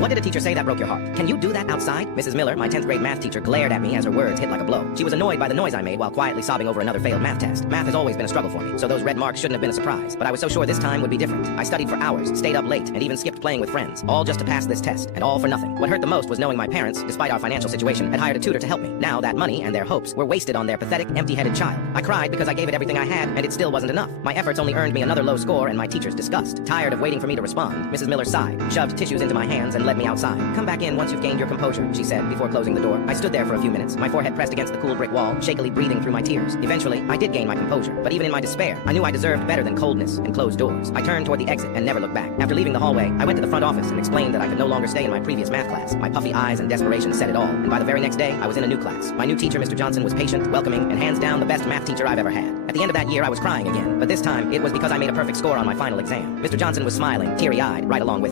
What did a teacher say that broke your heart? Can you do that outside? Mrs. Miller, my 10th grade math teacher, glared at me as her words hit like a blow. She was annoyed by the noise I made while quietly sobbing over another failed math test. Math has always been a struggle for me, so those red marks shouldn't have been a surprise. But I was so sure this time would be different. I studied for hours, stayed up late, and even skipped playing with friends, all just to pass this test, and all for nothing. What hurt the most was knowing my parents, despite our financial situation, had hired a tutor to help me. Now that money and their hopes were wasted on their pathetic, empty-headed child. I cried because I gave it everything I had, and it still wasn't enough. My efforts only earned me another low score and my teacher's disgust. Tired of waiting for me to respond, Mrs. Miller sighed, shoved tissues into my hands, and led me outside. Come back in once you've gained your composure, she said, before closing the door. I stood there for a few minutes, my forehead pressed against the cool brick wall, shakily breathing through my tears. Eventually, I did gain my composure, but even in my despair, I knew I deserved better than coldness and closed doors. I turned toward the exit and never looked back. After leaving the hallway, I went to the front office and explained that I could no longer stay in my previous math class. My puffy eyes and desperation said it all, and by the very next day, I was in a new class. My new teacher, Mr. Johnson, was patient, welcoming, and hands down the best math teacher I've ever had. At the end of that year, I was crying again, but this time, it was because I made a perfect score on my final exam. Mr. Johnson was smiling, teary-eyed, right along with